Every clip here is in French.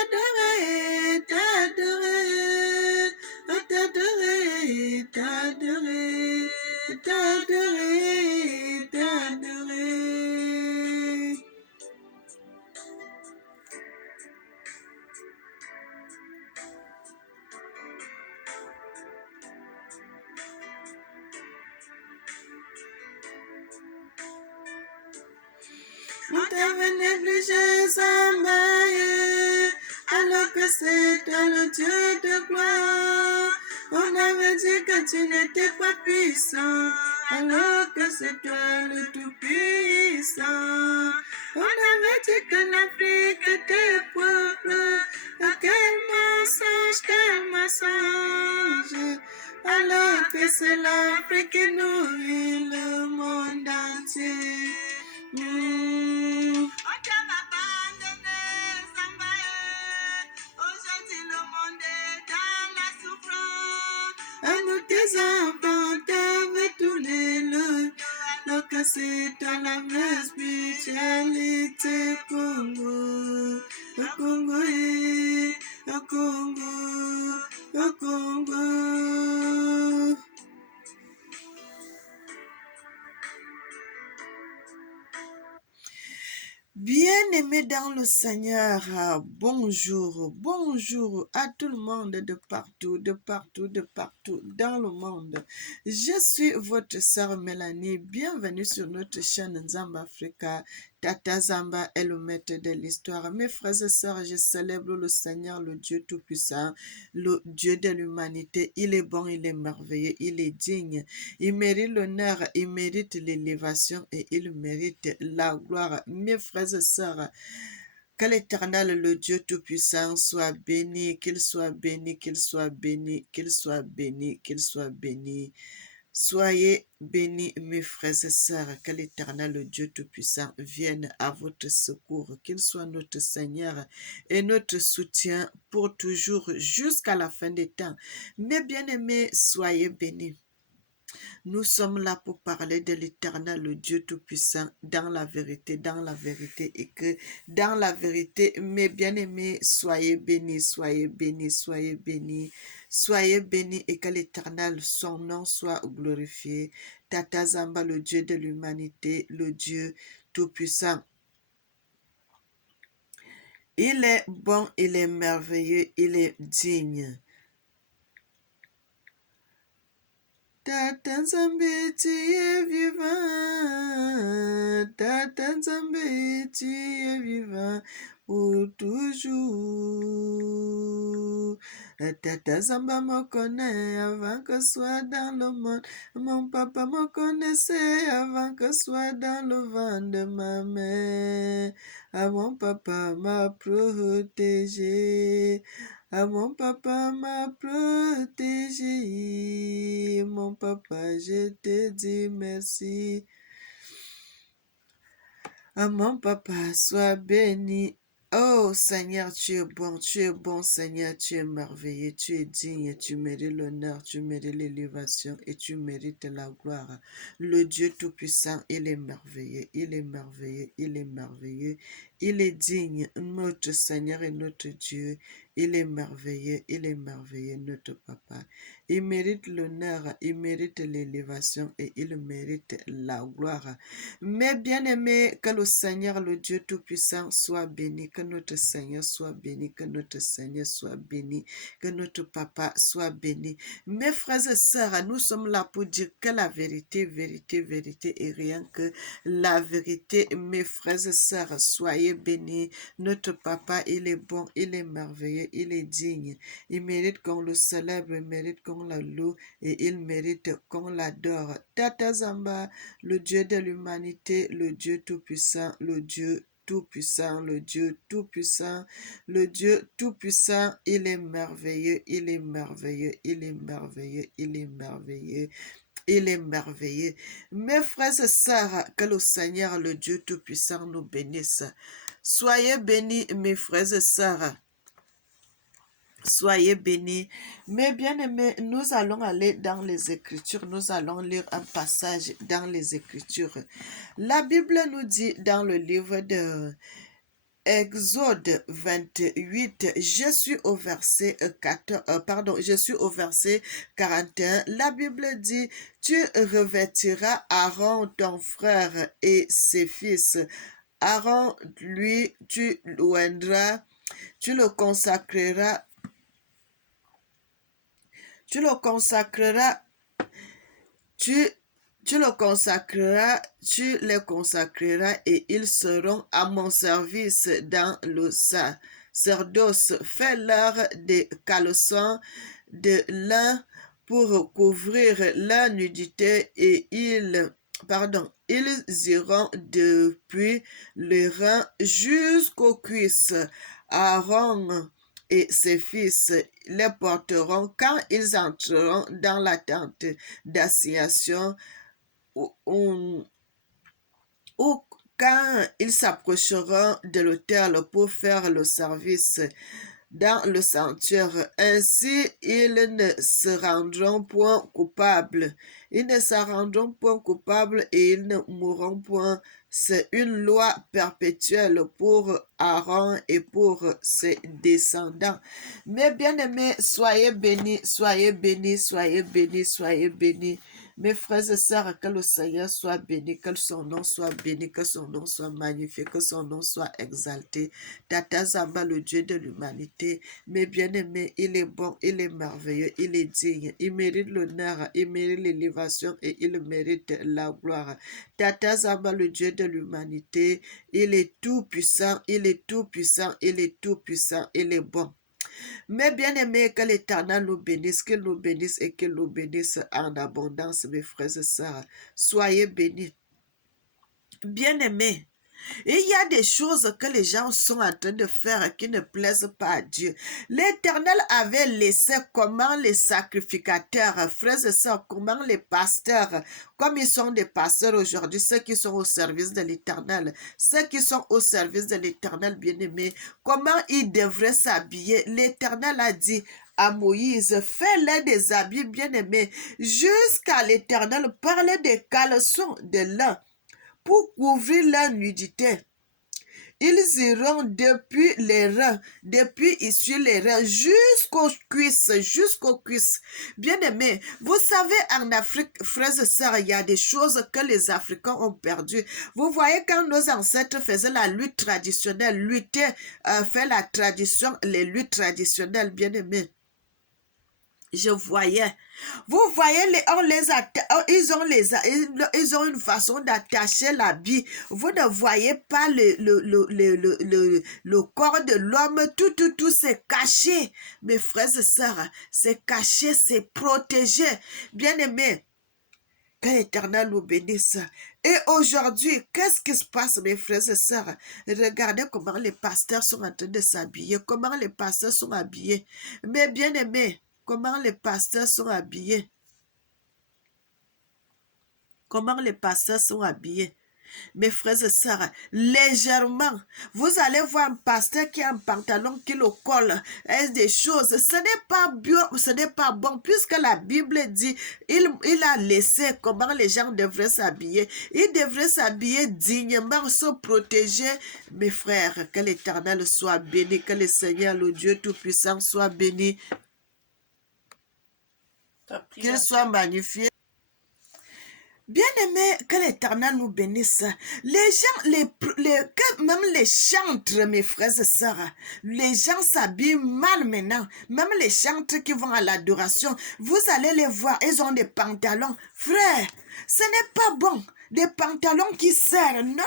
t'adorer, t'adorer, t'adorer, t'adorer, t'adorer, t'adorer. On t'avait négligé sans maille, alors que c'était le Dieu de gloire. On avait dit que tu n'étais pas puissant, alors que c'est toi le tout-puissant. On avait dit que l'Afrique était pauvre. Ah, quel mensonge, alors que c'est l'Afrique qui nourrit le monde entier. On t'avait abandonné, Zambaye. Aujourd'hui, le monde est dans la souffrance. À nous, tes enfants, t'avais tourné alors que c'est dans la vraie spiritualité Congo. Au Congo, au Congo, au Congo. Bien-aimés dans le Seigneur, bonjour, bonjour à tout le monde de partout, de partout, de partout dans le monde. Je suis votre sœur Mélanie, bienvenue sur notre chaîne Nzamba Africa. Tata Zamba est le maître de l'histoire. Mes frères et sœurs, je célèbre le Seigneur, le Dieu Tout-Puissant, le Dieu de l'humanité. Il est bon, il est merveilleux, il est digne. Il mérite l'honneur, il mérite l'élévation et il mérite la gloire. Mes frères et sœurs, que l'Éternel, le Dieu Tout-Puissant, soit béni, qu'il soit béni, qu'il soit béni, qu'il soit béni, qu'il soit béni. Soyez bénis, mes frères et sœurs, que l'Éternel, le Dieu Tout-Puissant, vienne à votre secours, qu'il soit notre Seigneur et notre soutien pour toujours jusqu'à la fin des temps. Mes bien-aimés, soyez bénis. Nous sommes là pour parler de l'Éternel, le Dieu Tout-Puissant, dans la vérité, et que dans la vérité, mes bien-aimés, soyez bénis, soyez bénis, soyez bénis, soyez bénis et que l'Éternel, son nom soit glorifié. Tata Zamba, le Dieu de l'humanité, le Dieu Tout-Puissant. Il est bon, il est merveilleux, il est digne. Tata Nzambe, tu es vivant. Tata Nzambe, tu es vivant pour toujours. Tata Nzamba me connaît avant que soit dans le monde. Mon papa me connaissait avant que soit dans le ventre de ma mère. Mon papa m'a protégé. Mon papa m'a protégé. Mon papa, je te dis merci. Mon papa, sois béni. Oh Seigneur, tu es bon Seigneur, tu es merveilleux, tu es digne, tu mérites l'honneur, tu mérites l'élévation et tu mérites la gloire. Le Dieu Tout-Puissant, il est merveilleux, il est merveilleux, il est merveilleux, il est digne, notre Seigneur et notre Dieu, il est merveilleux, notre Papa. Il mérite l'honneur, il mérite l'élévation et il mérite la gloire. Mes bien-aimés, que le Seigneur, le Dieu Tout-Puissant, soit béni, que notre Seigneur soit béni, que notre Seigneur soit béni, que notre Papa soit béni. Mes frères et sœurs, nous sommes là pour dire que la vérité, vérité, vérité et rien que la vérité. Mes frères et sœurs, soyez bénis. Notre Papa, il est bon, il est merveilleux, il est digne. Il mérite qu'on le célèbre, il mérite qu'on le loue et il mérite qu'on l'adore. Tata Zamba, le Dieu de l'humanité, le Dieu Tout-Puissant, le Dieu Tout-Puissant, le Dieu Tout-Puissant, le Dieu Tout-Puissant, il est merveilleux, il est merveilleux, il est merveilleux, il est merveilleux. Il est merveilleux. Mes frères et sœurs, que le Seigneur, le Dieu Tout-Puissant, nous bénisse. Soyez bénis, mes frères et sœurs. Soyez bénis. Mes bien-aimés, nous allons aller dans les Écritures. Nous allons lire un passage dans les Écritures. La Bible nous dit dans le livre de Exode 28, je suis au verset 14, je suis au verset 41. La Bible dit, tu revêtiras Aaron ton frère et ses fils. Aaron, lui, tu l'oindras, tu le consacreras, tu le consacreras, tu Tu le consacreras, tu les consacreras et ils seront à mon service dans le sacerdoce. Fais-leur des caleçons de lin pour couvrir leur nudité et ils iront depuis le rein jusqu'aux cuisses. Aaron et ses fils les porteront quand ils entreront dans la tente d'assignation ou quand ils s'approcheront de l'autel pour faire le service dans le sanctuaire. Ainsi, ils ne se rendront point coupables. Ils ne se rendront point coupables et ils ne mourront point. C'est une loi perpétuelle pour Aaron et pour ses descendants. Mes bien-aimés, soyez bénis, soyez bénis, soyez bénis, soyez bénis. Mes frères et sœurs, que le Seigneur soit béni, que son nom soit béni, que son nom soit magnifié, que son nom soit exalté. Tata Zamba, le Dieu de l'humanité, mes bien-aimés, il est bon, il est merveilleux, il est digne, il mérite l'honneur, il mérite l'élévation et il mérite la gloire. Tata Zamba, le Dieu de l'humanité, il est tout puissant, il est tout puissant, il est tout puissant, il est bon. Mais bien aimé, que l'Éternel nous bénisse, qu'il nous bénisse et qu'il nous bénisse en abondance, mes frères et sœurs. Soyez bénis. Bien aimés, il y a des choses que les gens sont en train de faire qui ne plaisent pas à Dieu. L'Éternel avait laissé comment les sacrificateurs, frères et sœurs, comment les pasteurs, comme ils sont des pasteurs aujourd'hui, ceux qui sont au service de l'Éternel, ceux qui sont au service de l'Éternel, bien-aimés, comment ils devraient s'habiller. L'Éternel a dit à Moïse, fais-les des habits bien-aimés, jusqu'à l'Éternel parle des caleçons de lin pour couvrir leur nudité. Ils iront depuis les reins, depuis ici les reins, jusqu'aux cuisses. Bien-aimés, vous savez, en Afrique, frères et sœurs, il y a des choses que les Africains ont perdues. Vous voyez, quand nos ancêtres faisaient la lutte traditionnelle, fait la tradition, les luttes traditionnelles, bien-aimés, je voyais. Vous voyez, ils ont une façon d'attacher l'habit. Vous ne voyez pas le corps de l'homme. Tout, c'est caché. Mes frères et sœurs, c'est caché, c'est protégé. Bien-aimés, que l'Éternel nous bénisse. Et aujourd'hui, qu'est-ce qui se passe, mes frères et sœurs? Regardez comment les pasteurs sont en train de s'habiller, comment les pasteurs sont habillés. Mais bien-aimés, comment les pasteurs sont habillés? Comment les pasteurs sont habillés? Mes frères et sœurs, légèrement, vous allez voir un pasteur qui a un pantalon qui le colle, et des choses, ce n'est pas bien, ce n'est pas bon, puisque la Bible dit, il a laissé comment les gens devraient s'habiller. Ils devraient s'habiller dignement, se protéger. Mes frères, que l'Éternel soit béni, que le Seigneur, le Dieu Tout-Puissant, soit béni, qu'il soit magnifié. Bien-aimés, que l'Éternel nous bénisse. Les gens, même les chantres, mes frères et sœurs, les gens s'habillent mal maintenant. Même les chantres qui vont à l'adoration, vous allez les voir, ils ont des pantalons. Frère, ce n'est pas bon. Des pantalons qui serrent. Non,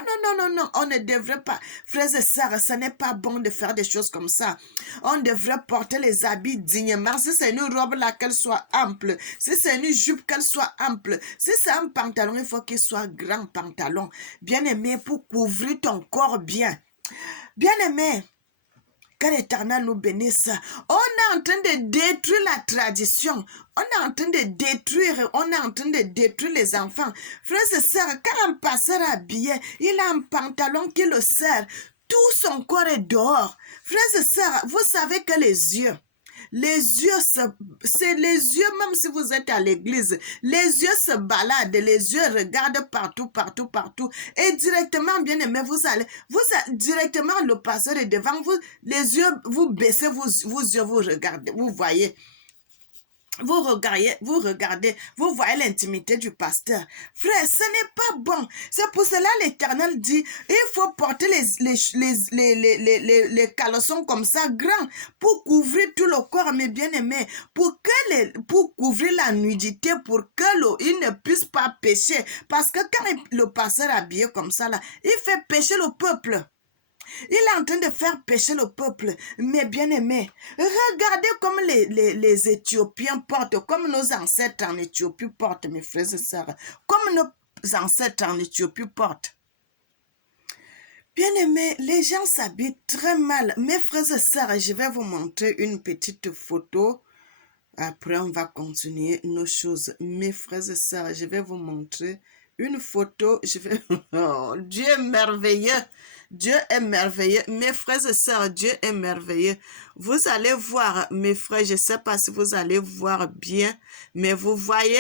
on ne devrait pas. Frères et sœurs, ce n'est pas bon de faire des choses comme ça. On devrait porter les habits dignement. Si c'est une robe là, qu'elle soit ample. Si c'est une jupe, qu'elle soit ample. Si c'est un pantalon, il faut qu'il soit grand pantalon. Bien aimé, pour couvrir ton corps bien. Bien aimé, que l'Éternel nous bénisse. On est en train de détruire la tradition. On est en train de détruire les enfants. Frères et sœurs, quand un pasteur habillé, il a un pantalon qui le serre. Tout son corps est dehors. Frères et sœurs, vous savez que les yeux, les yeux c'est les yeux, même si vous êtes à l'église, les yeux se baladent, les yeux regardent partout, partout, partout. Et directement, bien aimé, directement, le pasteur est devant vous, les yeux, vous baissez vos yeux, vous regardez, vous voyez. Vous voyez l'intimité du pasteur. Frère, ce n'est pas bon. C'est pour cela l'Éternel dit, il faut porter les caleçons comme ça, grands, pour couvrir tout le corps, mes bien-aimés, pour couvrir la nudité, pour il ne puisse pas pécher. Parce que quand le pasteur est habillé comme ça, là, il fait pécher le peuple. Il est en train de faire pécher le peuple. Mais bien aimé, regardez comme les Éthiopiens portent, comme nos ancêtres en Éthiopie portent, mes frères et sœurs. Comme nos ancêtres en Éthiopie portent. Bien aimé, les gens s'habillent très mal. Mes frères et sœurs, je vais vous montrer une petite photo. Après, on va continuer nos choses. Mes frères et sœurs, je vais vous montrer une photo. Oh, Dieu est merveilleux. Dieu est merveilleux. Mes frères et sœurs, Dieu est merveilleux. Vous allez voir, mes frères, je ne sais pas si vous allez voir bien, mais vous voyez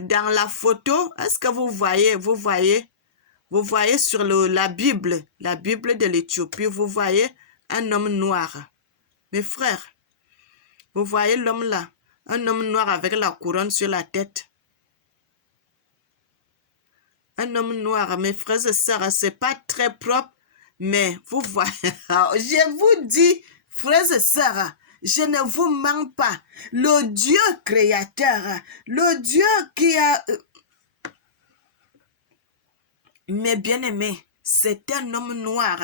dans la photo, est-ce que vous voyez sur la Bible de l'Éthiopie, vous voyez un homme noir. Mes frères, vous voyez l'homme là, un homme noir avec la couronne sur la tête. Un homme noir, mes frères et sœurs, c'est pas très propre, mais vous voyez, je vous dis, frères et sœurs, je ne vous mens pas. Le Dieu créateur, le Dieu qui a... Mes bien-aimés, c'est un homme noir.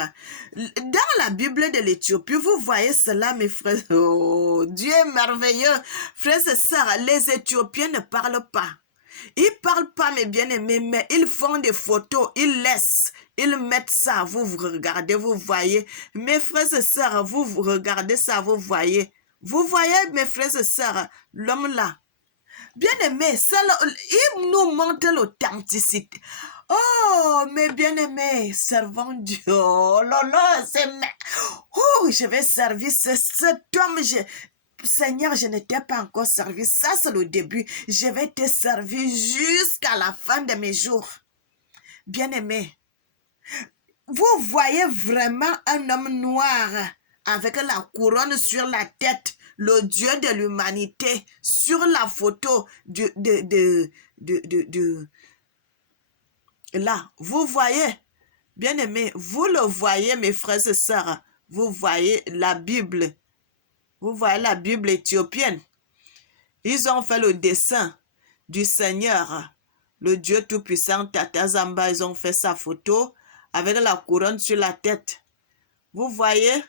Dans la Bible de l'Éthiopie, vous voyez cela, mes frères. Oh, Dieu est merveilleux. Frères et sœurs, les Éthiopiens ne parlent pas. Ils parlent pas, mes bien-aimés, mais ils font des photos, ils laissent, ils mettent ça, vous regardez, vous voyez. Mes frères et sœurs, vous regardez ça, vous voyez. Vous voyez, mes frères et sœurs, l'homme là. Bien-aimé, il nous montre l'authenticité. Oh, mes bien-aimés, servons Dieu. Oh là là, oh, je vais servir cet homme. Seigneur, je ne t'ai pas encore servi. Ça, c'est le début. Je vais te servir jusqu'à la fin de mes jours. Bien-aimé, vous voyez vraiment un homme noir avec la couronne sur la tête, le Dieu de l'humanité, sur la photo là, vous voyez, bien-aimé, vous le voyez, mes frères et sœurs, vous voyez la Bible. Vous voyez la Bible éthiopienne. Ils ont fait le dessin du Seigneur, le Dieu Tout-Puissant, Tata Zamba. Ils ont fait sa photo avec la couronne sur la tête. Vous voyez?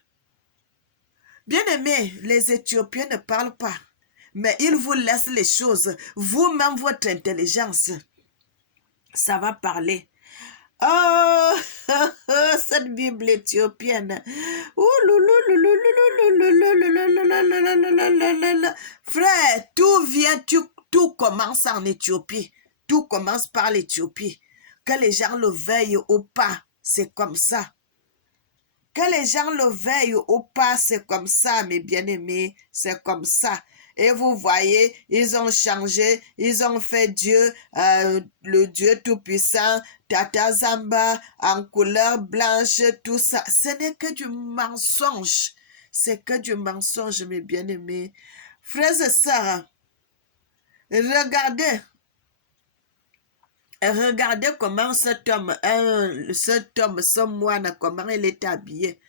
Bien-aimés, les Éthiopiens ne parlent pas, mais ils vous laissent les choses. Vous-même, votre intelligence, ça va parler. Oh, cette Bible éthiopienne. Frère, tout commence en Éthiopie. Tout commence par l'Éthiopie. Que les gens le veuillent ou pas, c'est comme ça. Que les gens le veuillent ou pas, c'est comme ça, mes bien-aimés, c'est comme ça. Et vous voyez, ils ont changé, ils ont fait Dieu, le Dieu Tout-Puissant, Tata Zamba, en couleur blanche, tout ça. Ce n'est que du mensonge. C'est que du mensonge, mes bien-aimés. Frères et sœurs, regardez comment cet homme, ce moine, comment il est habillé.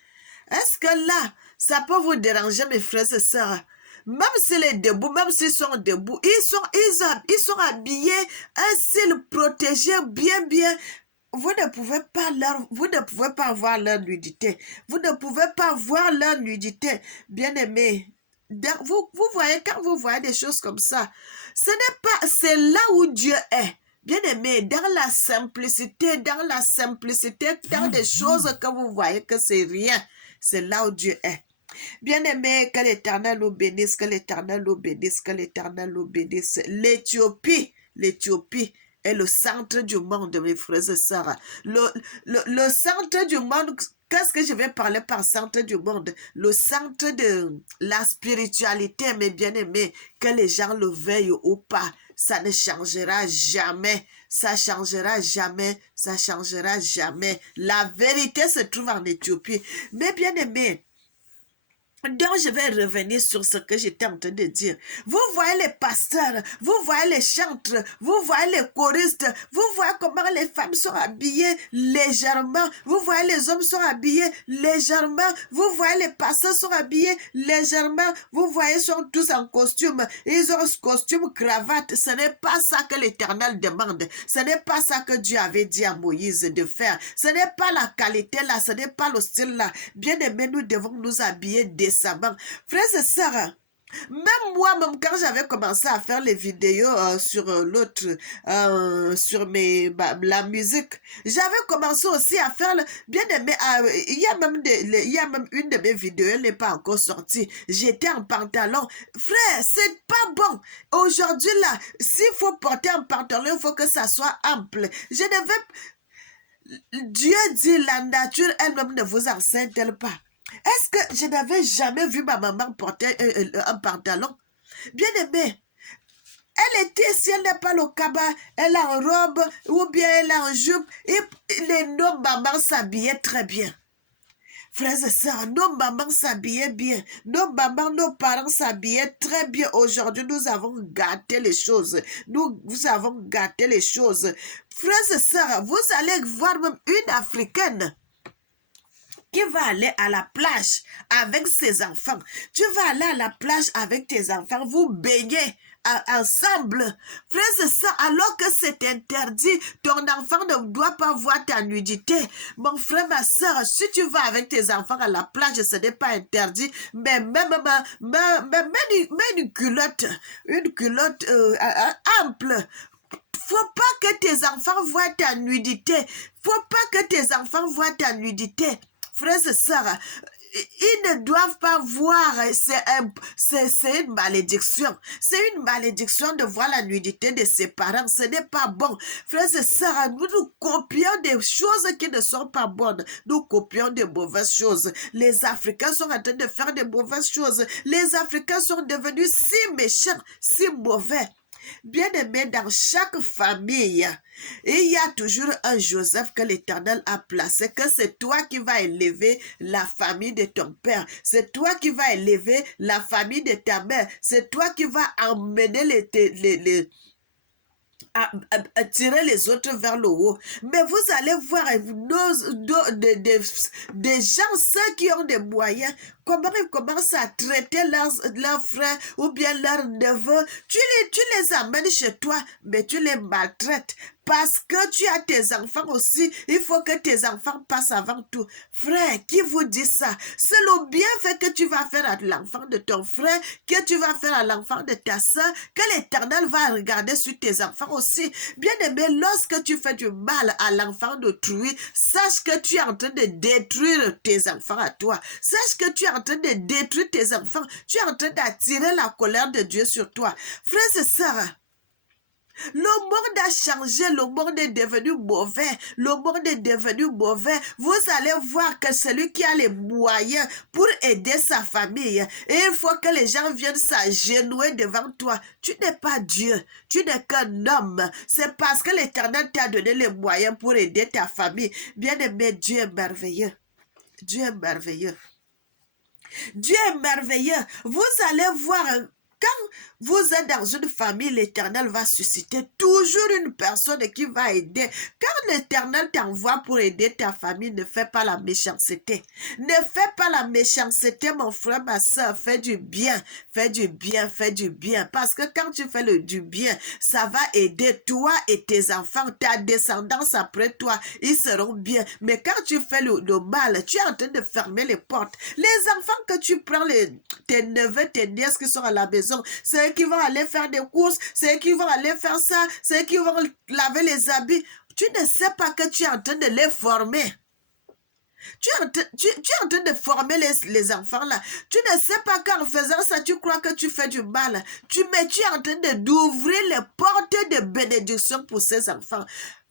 Est-ce que là, ça peut vous déranger, mes frères et sœurs? Même s'il est debout, même s'ils sont debout, ils sont habillés, un style protégé, bien. Vous ne pouvez pas voir leur nudité. Vous ne pouvez pas voir leur nudité. Bien-aimés, vous voyez, quand vous voyez des choses comme ça, c'est là où Dieu est. Bien-aimé, dans la simplicité, dans des choses que vous voyez que c'est rien, c'est là où Dieu est. Bien-aimé, que l'Éternel nous bénisse, que l'Éternel nous bénisse, que l'Éternel nous bénisse. L'Éthiopie est le centre du monde, mes frères et sœurs. Le centre du monde Qu'est-ce que je vais parler par centre du monde? Le centre de la spiritualité, mes bien-aimés, que les gens le veuillent ou pas, ça ne changera jamais. Ça changera jamais. Ça changera jamais. La vérité se trouve en Éthiopie. Mes bien-aimés, donc, je vais revenir sur ce que j'étais en train de dire. Vous voyez les pasteurs, vous voyez les chantres, vous voyez les choristes, vous voyez comment les femmes sont habillées légèrement, vous voyez les hommes sont habillés légèrement, vous voyez les pasteurs sont habillés légèrement, vous voyez, ils sont tous en costume, ils ont ce costume, cravate. Ce n'est pas ça que l'Éternel demande. Ce n'est pas ça que Dieu avait dit à Moïse de faire. Ce n'est pas la qualité là, ce n'est pas le style là. Bien aimé, nous devons nous habiller décemment. Frères et sœurs, même moi-même, quand j'avais commencé à faire les vidéos sur la musique, j'avais commencé aussi à faire, bien aimé, il y a même une de mes vidéos, elle n'est pas encore sortie. J'étais en pantalon. Frère, c'est pas bon. Aujourd'hui, là, s'il faut porter un pantalon, il faut que ça soit ample. Je ne vais... Dieu dit, la nature elle-même ne vous enseigne-t-elle pas? Est-ce que je n'avais jamais vu ma maman porter un pantalon? Bien aimé, elle était, si elle n'est pas le cabas, elle a une robe ou bien elle a une jupe. Et nos mamans s'habillaient très bien. Frères et sœurs, nos mamans s'habillaient bien. Nos mamans, nos parents s'habillaient très bien. Aujourd'hui, nous avons gâté les choses. Nous avons gâté les choses. Frères et sœurs, vous allez voir même une Africaine qui va aller à la plage avec ses enfants. Tu vas aller à la plage avec tes enfants, vous baignez ensemble. Frères et sœurs, alors que c'est interdit, ton enfant ne doit pas voir ta nudité. Mon frère, ma sœur, si tu vas avec tes enfants à la plage, ce n'est pas interdit, mais même une culotte ample. Faut pas que tes enfants voient ta nudité. Faut pas que tes enfants voient ta nudité. Frères et sœurs, ils ne doivent pas voir, c'est une malédiction. C'est une malédiction de voir la nudité de ses parents. Ce n'est pas bon. Frères et sœurs, nous copions des choses qui ne sont pas bonnes. Nous copions de mauvaises choses. Les Africains sont en train de faire de mauvaises choses. Les Africains sont devenus si méchants, si mauvais. Bien-aimé, dans chaque famille, il y a toujours un Joseph que l'Éternel a placé, que c'est toi qui vas élever la famille de ton père, c'est toi qui vas élever la famille de ta mère, c'est toi qui vas emmener tirer les autres vers le haut. Mais vous allez voir des gens, ceux qui ont des moyens, comment ils commencent à traiter leurs frères ou bien leurs neveux. Tu les amènes chez toi, mais tu les maltraites. Parce que tu as tes enfants aussi, il faut que tes enfants passent avant tout. Frère, qui vous dit ça? C'est le bienfait que tu vas faire à l'enfant de ton frère, que tu vas faire à l'enfant de ta soeur, que l'Éternel va regarder sur tes enfants aussi. Bien aimé, lorsque tu fais du mal à l'enfant d'autrui, sache que tu es en train de détruire tes enfants à toi. Sache que tu es en train de détruire tes enfants. Tu es en train d'attirer la colère de Dieu sur toi. Frères et sœurs, le monde a changé, le monde est devenu mauvais, le monde est devenu mauvais. Vous allez voir que celui qui a les moyens pour aider sa famille, et il faut que les gens viennent s'agenouiller devant toi. Tu n'es pas Dieu, tu n'es qu'un homme. C'est parce que l'Éternel t'a donné les moyens pour aider ta famille. Bien-aimé, Dieu est merveilleux. Dieu est merveilleux. Dieu est merveilleux. Vous allez voir quand vous êtes dans une famille, l'Éternel va susciter toujours une personne qui va aider. Quand l'Éternel t'envoie pour aider ta famille, ne fais pas la méchanceté. Ne fais pas la méchanceté, mon frère, ma soeur. Fais du bien, fais du bien, fais du bien. Parce que quand tu fais du bien, ça va aider toi et tes enfants, ta descendance après toi. Ils seront bien. Mais quand tu fais le mal, tu es en train de fermer les portes. Les enfants que tu prends, tes neveux, tes nièces qui sont à la maison, c'est eux qui vont aller faire des courses, c'est eux qui vont aller faire ça, c'est eux qui vont laver les habits. Tu ne sais pas que tu es en train de les former. Tu es en train de former les enfants là. Tu ne sais pas qu'en faisant ça, tu crois que tu fais du mal. Mais tu es en train d'ouvrir les portes de bénédiction pour ces enfants.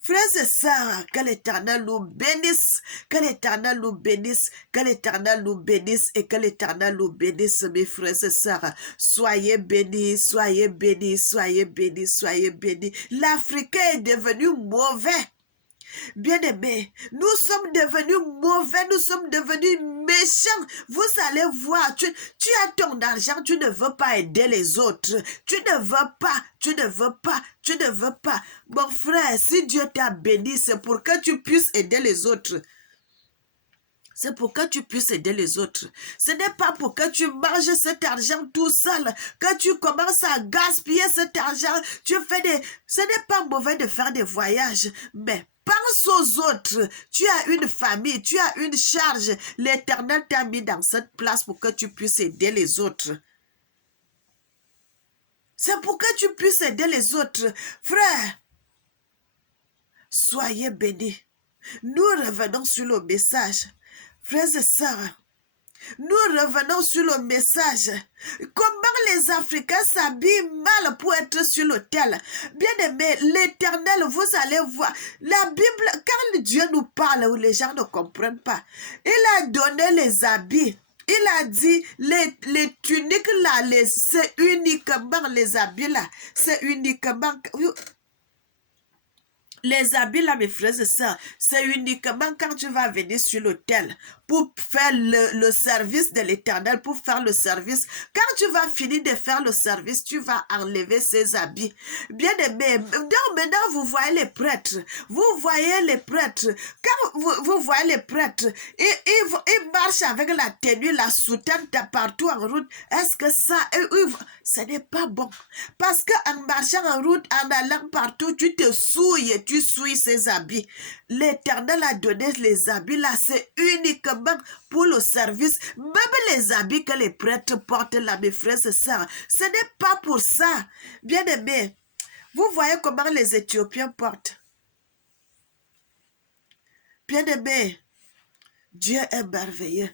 Frères et sœurs, que l'Éternel nous bénisse, que l'Éternel nous bénisse, que l'Éternel nous bénisse et que l'Éternel nous bénisse, mes frères et sœurs. Soyez bénis, soyez bénis, soyez bénis, soyez bénis. L'Africain est devenu mauvais. Bien-aimés, nous sommes devenus mauvais, nous sommes devenus méchants. Vous allez voir, tu as ton argent, tu ne veux pas aider les autres. Tu ne veux pas, tu ne veux pas, tu ne veux pas. Mon frère, si Dieu t'a béni, c'est pour que tu puisses aider les autres. C'est pour que tu puisses aider les autres. Ce n'est pas pour que tu manges cet argent tout seul, que tu commences à gaspiller cet argent. Ce n'est pas mauvais de faire des voyages, mais pense aux autres. Tu as une famille, tu as une charge. L'Éternel t'a mis dans cette place pour que tu puisses aider les autres. C'est pour que tu puisses aider les autres. Frère, soyez bénis. Nous revenons sur le message. Frères et sœurs, nous revenons sur le message. Comment les Africains s'habillent mal pour être sur l'autel. Bien-aimés, l'Éternel, vous allez voir. La Bible, quand Dieu nous parle, où les gens ne comprennent pas, il a donné les habits. Il a dit, les tuniques là, c'est uniquement les habits là. C'est uniquement... Les habits là, mes frères et sœurs, c'est uniquement quand tu vas venir sur l'autel pour faire le service de l'Éternel, pour faire le service. Quand tu vas finir de faire le service, tu vas enlever ces habits. Bien aimé, donc maintenant vous voyez les prêtres. Vous voyez les prêtres. Quand vous voyez les prêtres, ils marchent avec la tenue, la soutane partout en route. Est-ce que ça, ce n'est pas bon? Parce qu'en marchant en route, en allant partout, tu te souilles, tu souilles ces habits. L'Éternel a donné les habits là, c'est uniquement pour le service. Même les habits que les prêtres portent là, mes frères et sœurs, ce n'est pas pour ça. Bien aimé, vous voyez comment les Éthiopiens portent. Bien aimé, Dieu est merveilleux.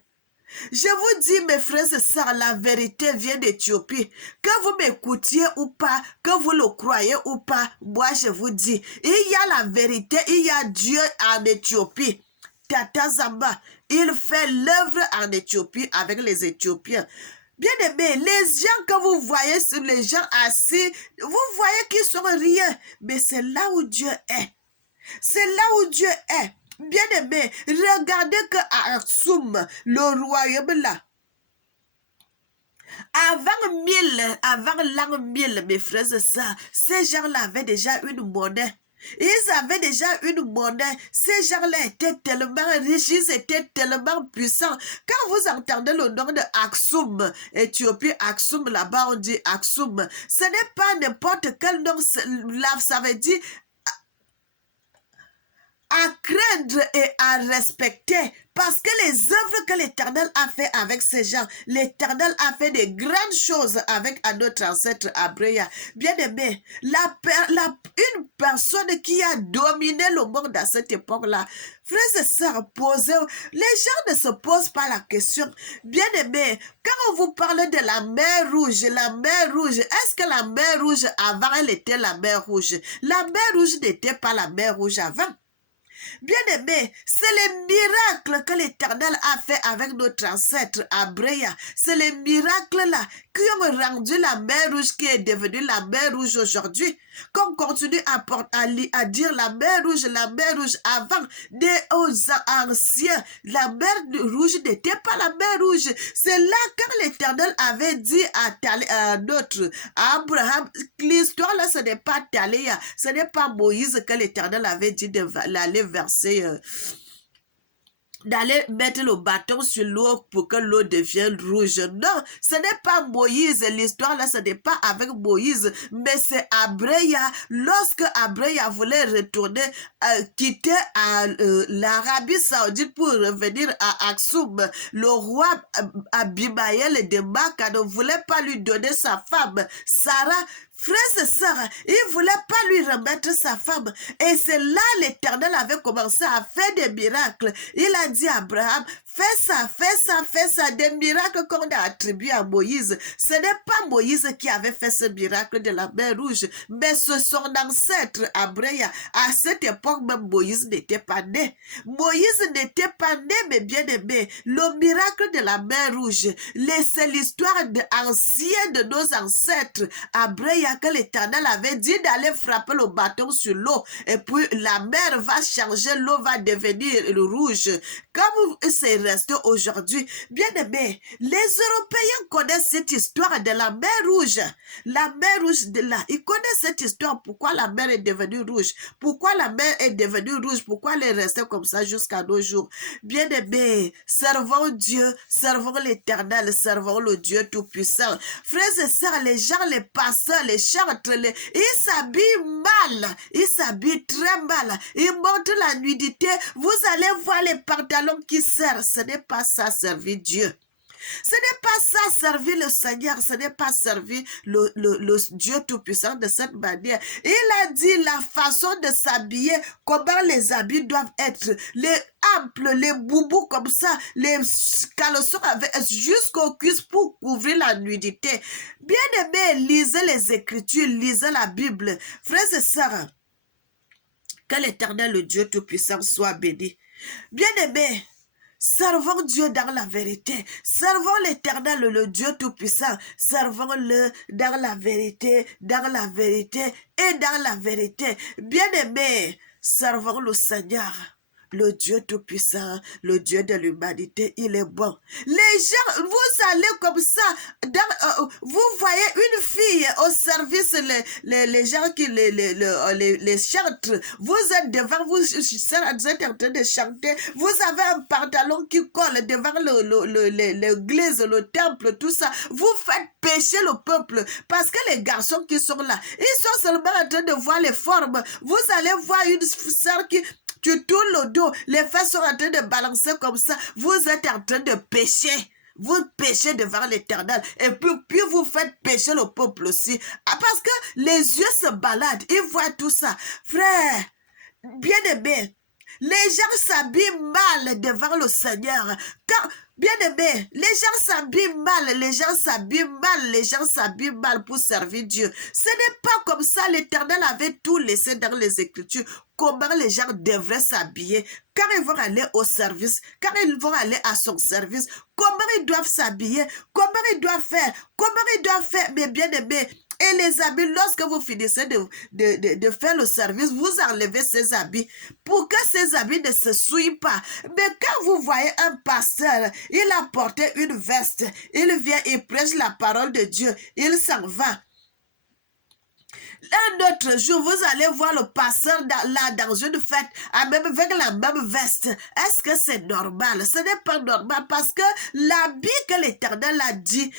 Je vous dis, mes frères et sœurs, la vérité vient d'Éthiopie. Que vous m'écoutiez ou pas, que vous le croyez ou pas, moi je vous dis, il y a la vérité, il y a Dieu en Éthiopie. Tata Zamba, il fait l'œuvre en Éthiopie avec les Éthiopiens. Bien aimé, les gens que vous voyez sur les gens assis, vous voyez qu'ils sont rien, mais c'est là où Dieu est. C'est là où Dieu est. Bien aimé, regardez que à Aksum, le royaume là, avant l'an 1000, mes frères et sœurs, ces gens-là avaient déjà une monnaie. Ils avaient déjà une monnaie. Ces gens-là étaient tellement riches, ils étaient tellement puissants. Quand vous entendez le nom de Aksum, Éthiopie, Aksum, là-bas on dit Aksum, ce n'est pas n'importe quel nom, là ça veut dire à craindre et à respecter, parce que les œuvres que l'Éternel a fait avec ces gens, l'Éternel a fait de grandes choses avec notre ancêtre Abreya. Bien aimé, une personne qui a dominé le monde à cette époque-là, frères et sœurs, les gens ne se posent pas la question. Bien aimé, quand on vous parle de la mer Rouge, est-ce que la mer Rouge avant, elle était la mer Rouge? La mer Rouge n'était pas la mer Rouge avant. Bien-aimé, c'est les miracles que l'Éternel a fait avec notre ancêtre Abreya. C'est les miracles-là qui ont rendu la mer Rouge qui est devenue la mer Rouge aujourd'hui. Qu'on continue à dire la mer Rouge avant, aux anciens, la mer Rouge n'était pas la mer Rouge. C'est là quand l'Éternel avait dit à notre Abraham, l'histoire là, ce n'est pas Taléa, ce n'est pas Moïse que l'Éternel avait dit d'aller verser... d'aller mettre le bâton sur l'eau pour que l'eau devienne rouge. Non, ce n'est pas Moïse. L'histoire là, ce n'est pas avec Moïse, mais c'est Abreya. Lorsque Abreya voulait retourner, quitter l'Arabie Saoudite pour revenir à Aksum, le roi Abimaël de Maka ne voulait pas lui donner sa femme, Sarah. Frères et sœurs, il ne voulait pas lui remettre sa femme. Et c'est là l'Éternel avait commencé à faire des miracles. Il a dit à Abraham, fais ça. Des miracles qu'on a attribués à Moïse. Ce n'est pas Moïse qui avait fait ce miracle de la mer rouge, mais c'est son ancêtre Abreya. À cette époque, même Moïse n'était pas né. Moïse n'était pas né, mais bien aimé. Le miracle de la mer rouge, c'est l'histoire ancienne de nos ancêtres. Abreya, que l'Éternel avait dit d'aller frapper le bâton sur l'eau, et puis la mer va changer, l'eau va devenir rouge. Comme c'est resté aujourd'hui, bien aimé, les Européens connaissent cette histoire de la mer rouge. La mer rouge de là, ils connaissent cette histoire, pourquoi la mer est devenue rouge, pourquoi la mer est devenue rouge, pourquoi elle est restée comme ça jusqu'à nos jours. Bien aimé, servons Dieu, servons l'Éternel, servons le Dieu Tout-Puissant. Frères et sœurs, les gens, les pasteurs, les chantres, ils s'habillent mal, ils s'habillent très mal, ils montrent la nudité. Vous allez voir les pantalons qui servent. Ce n'est pas ça servir Dieu. Ce n'est pas ça servir le Seigneur, ce n'est pas servir le Dieu Tout-Puissant de cette manière. Il a dit la façon de s'habiller, comment les habits doivent être, les amples, les boubous comme ça, les caleçons jusqu'aux cuisses pour couvrir la nudité. Bien aimé, lisez les Écritures, lisez la Bible. Frères et sœurs, que l'Éternel, le Dieu Tout-Puissant, soit béni. Bien aimé, servons Dieu dans la vérité. Servons l'Éternel, le Dieu Tout-Puissant. Servons-le dans la vérité et dans la vérité. Bien-aimés, servons le Seigneur. Le Dieu Tout-Puissant, le Dieu de l'humanité, il est bon. Les gens, vous allez comme ça, vous voyez une fille au service, les gens qui les chantent, vous êtes devant, vous êtes en train de chanter, vous avez un pantalon qui colle devant l'église, le temple, tout ça, vous faites pécher le peuple, parce que les garçons qui sont là, ils sont seulement en train de voir les formes. Vous allez voir une sœur qui... Tu tournes le dos, les fesses sont en train de balancer comme ça. Vous êtes en train de pécher. Vous péchez devant l'Éternel. Et puis vous faites pécher le peuple aussi. Ah, parce que les yeux se baladent. Ils voient tout ça. Frère, bien-aimé, les gens s'habillent mal devant le Seigneur. Quand, bien aimé, les gens s'habillent mal, les gens s'habillent mal pour servir Dieu. Ce n'est pas comme ça, l'Éternel avait tout laissé dans les Écritures. Comment les gens devraient s'habiller quand ils vont aller au service, quand ils vont aller à son service, comment ils doivent s'habiller, comment ils doivent faire, mais bien aimé. Et les habits, lorsque vous finissez de faire le service, vous enlevez ces habits pour que ces habits ne se souillent pas. Mais quand vous voyez un pasteur, il a porté une veste, il vient, il prêche la parole de Dieu, il s'en va. Un autre jour, vous allez voir le pasteur dans une fête avec la même veste. Est-ce que c'est normal? Ce n'est pas normal parce que l'habit que l'Éternel a dit,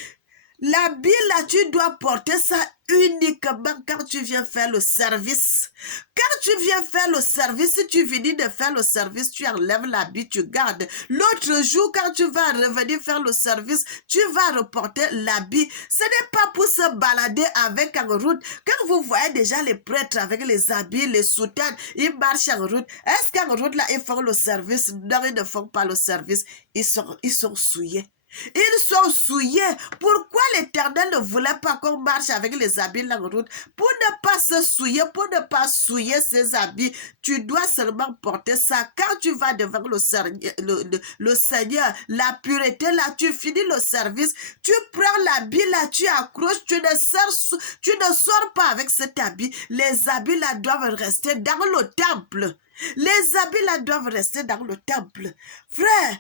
l'habit là, tu dois porter ça uniquement quand tu viens faire le service. Quand tu viens faire le service, si tu finis de faire le service, tu enlèves l'habit, tu gardes. L'autre jour, quand tu vas revenir faire le service, tu vas reporter l'habit. Ce n'est pas pour se balader avec en route. Quand vous voyez déjà les prêtres avec les habits, les soutanes, ils marchent en route. Est-ce qu'en route là, ils font le service? Non, ils ne font pas le service. Ils sont souillés. Ils sont souillés. Pourquoi l'Éternel ne voulait pas qu'on marche avec les habits en route? Pour ne pas se souiller, pour ne pas souiller ses habits, tu dois seulement porter ça. Quand tu vas devant le Seigneur, la pureté, là, tu finis le service, tu prends l'habit, là, tu accroches, tu ne sors pas avec cet habit. Les habits, là, doivent rester dans le temple. Les habits, là, doivent rester dans le temple. Frère,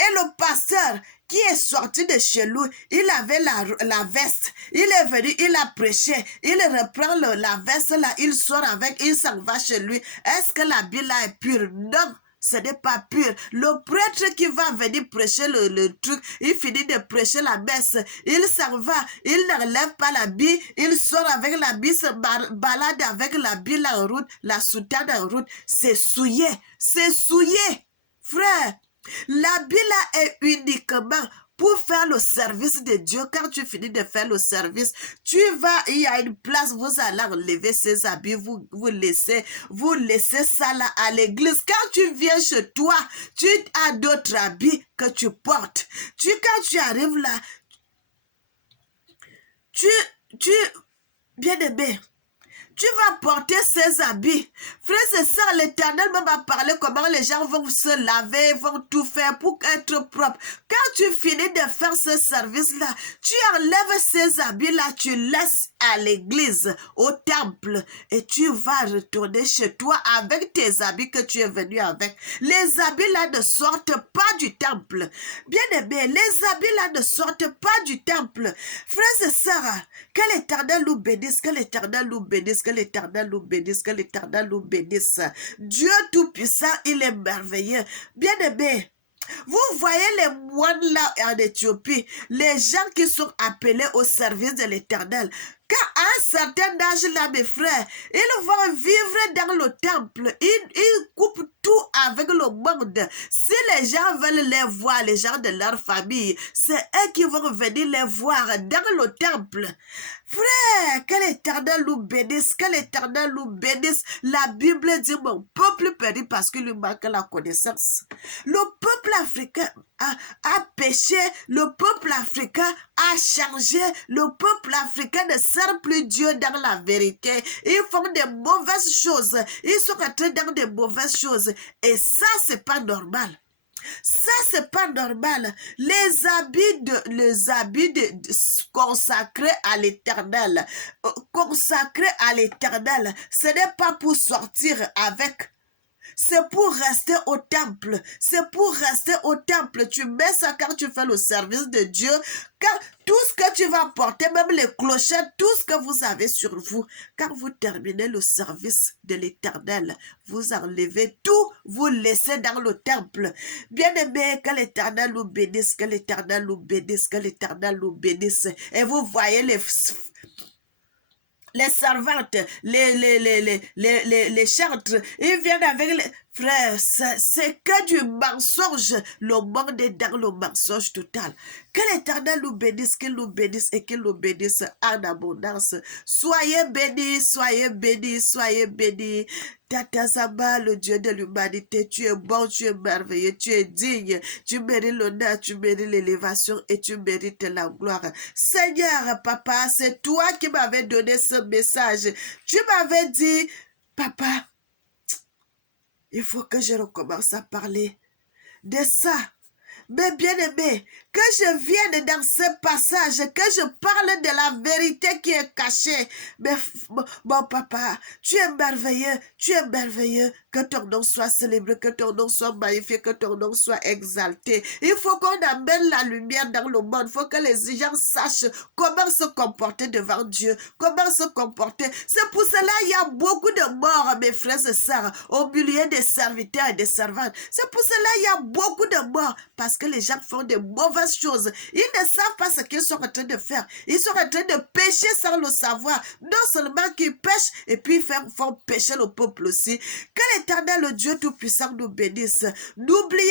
et le pasteur qui est sorti de chez lui, il avait la veste, il est venu, il a prêché, il reprend la veste là, il sort avec, il s'en va chez lui. Est-ce que l'habit là est pur? Non, ce n'est pas pur. Le prêtre qui va venir prêcher le truc, il finit de prêcher la messe, il s'en va, il n'enlève pas l'habit, il sort avec l'habit, se balade avec l'habit là en route, la soutane en route, c'est souillé, frère. L'habit là est uniquement pour faire le service de Dieu. Quand tu finis de faire le service, tu vas, il y a une place, vous allez enlever ces habits, vous laissez ça là à l'église. Quand tu viens chez toi, tu as d'autres habits. que tu portes. Quand tu arrives là, bien-aimé, tu vas porter ces habits. Frères et sœurs, l'Éternel m'a parlé comment les gens vont se laver, vont tout faire pour être propres. Quand tu finis de faire ce service-là, tu enlèves ces habits-là, tu laisses à l'église, au temple, et tu vas retourner chez toi avec tes habits que tu es venu avec. Les habits-là ne sortent pas du temple. Bien-aimé, les habits-là ne sortent pas du temple. Frères et sœurs, que l'Éternel nous bénisse, que l'Éternel nous bénisse, que l'Éternel nous bénisse, que l'Éternel nous bénisse. Dieu Tout-Puissant, il est merveilleux. Bien-aimé, vous voyez les moines là en Éthiopie, les gens qui sont appelés au service de l'Éternel. Qu'à un certain âge là, mes frères, ils vont vivre dans le temple. Ils coupent tout avec le monde. Si les gens veulent les voir, les gens de leur famille, c'est eux qui vont venir les voir dans le temple. Frère, que l'Éternel nous bénisse, que l'Éternel nous bénisse. La Bible dit, mon peuple périt parce qu'il lui manque la connaissance. Le peuple africain a péché, le peuple africain a changé, le peuple africain ne sert plus Dieu dans la vérité. Ils font des mauvaises choses, ils sont entrés dans des mauvaises choses. Et ça, c'est pas normal. Ça, c'est pas normal. Les habits consacrés à l'Éternel, ce n'est pas pour sortir avec. C'est pour rester au temple. C'est pour rester au temple. Tu mets ça quand tu fais le service de Dieu. Quand tout ce que tu vas porter, même les clochettes, tout ce que vous avez sur vous, quand vous terminez le service de l'Éternel, vous enlevez tout, vous laissez dans le temple. Bien-aimés, que l'Éternel nous bénisse, que l'Éternel nous bénisse, que l'Éternel nous bénisse. Et vous voyez les servantes, les chantres, ils viennent avec les frères, c'est que du mensonge. Le monde est dans le mensonge total. Que l'Éternel nous bénisse, qu'il nous bénisse et qu'il nous bénisse en abondance. Soyez bénis, soyez bénis, soyez bénis. Tata Zaba, le Dieu de l'humanité, tu es bon, tu es merveilleux, tu es digne, tu mérites l'honneur, tu mérites l'élévation et tu mérites la gloire. Seigneur, papa, c'est toi qui m'avais donné ce message. Tu m'avais dit, papa, il faut que je recommence à parler de ça. Mais bien aimé, que je vienne dans ce passage, que je parle de la vérité qui est cachée. Mais mon papa, tu es merveilleux, que ton nom soit célébré, que ton nom soit magnifié, que ton nom soit exalté. Il faut qu'on amène la lumière dans le monde, il faut que les gens sachent comment se comporter devant Dieu, comment se comporter. C'est pour cela qu'il y a beaucoup de morts, mes frères et sœurs, au milieu des serviteurs et des servantes. C'est pour cela qu'il y a beaucoup de morts, parce que les gens font de mauvaises choses. Ils ne savent pas ce qu'ils sont en train de faire. Ils sont en train de pécher sans le savoir. Non seulement qu'ils pêchent, et puis font pécher le peuple aussi. Que l'Éternel, le Dieu Tout-Puissant, nous bénisse. N'oubliez